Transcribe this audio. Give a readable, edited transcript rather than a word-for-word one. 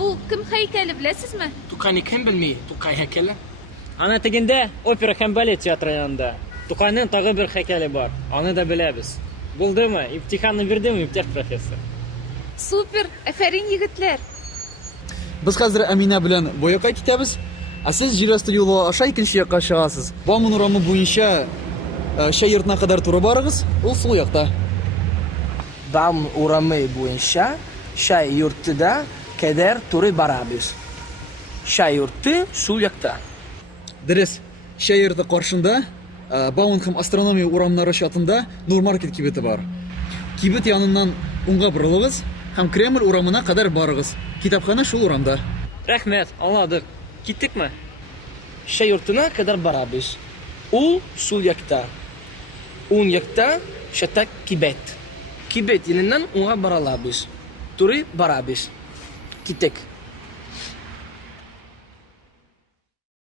Bu kim heykeli bilesizmi? Tukay'ını kim bilmeyi? Tukay heykeli. Ana teginde opera һәм балет театры янында. Тукайның тагы бер хәкәле бар. Аны да беләбез. Булдымы? İmtihanны бирдеме, иптәш профессор? Супер, әфәрин егетләр. Biz hozir Amina bilan bu yoqqa ketamiz. Siz җирәсте юлы аша икенче якка чыгасыз. Бамун урамы буенча шәйертна кадәр туры барыгыз. Ул сул якта. Bam uramı boyunca Şay yurtida kadar turi barabız. Şay yurtu sul yakta. Дөрес. Шәйерте каршында Баун һәм астрономия урамнары чатында Нур маркет кибете бар. Кибет яныннан уңга борылыгыз һәм Кремль урамына кадәр барыгыз. Китапхана шул урамда. Рәхмәт, аңладык. Киттекме? Şay yurtuna kadar barabız. Ul sul yakta. Un yakta şatak kibet. Kibet yerinden ona baralabız. Turi barabız. Kitek.